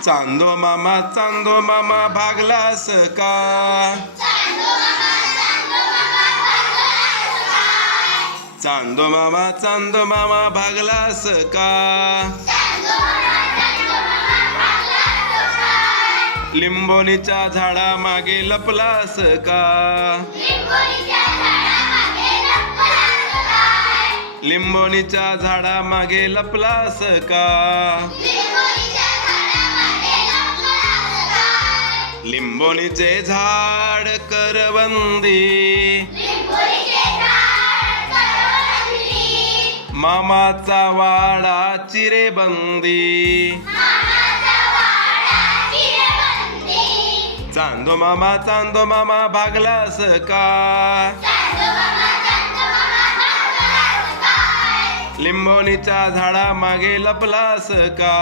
चांदो मामा भागलास का? चांदो मामा भागलास का? लिंबोणीच्या झाडा मागे लपलास का? लिंबोणीच्या झाडा मागे लपलास का? लिंबोणीचे झाड करवंदी, मामाचा वाडा चिरेबंदी. चांदो मामा भागलास का? लिंबोणीच्या झाडा मागे लपलास का?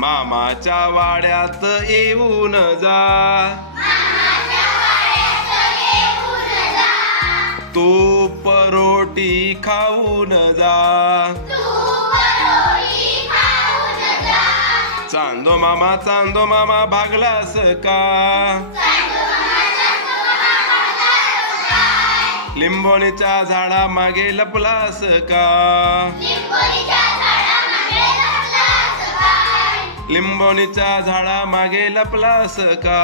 मामाच्या वाड्यात येऊन जा, तूप रोटी खाऊन जा. चांदो मामा भागलास का? लिंबोणीच्या झाडा मागे लपलास का? लिंबोणीच्या झाडा मागे लपलास का?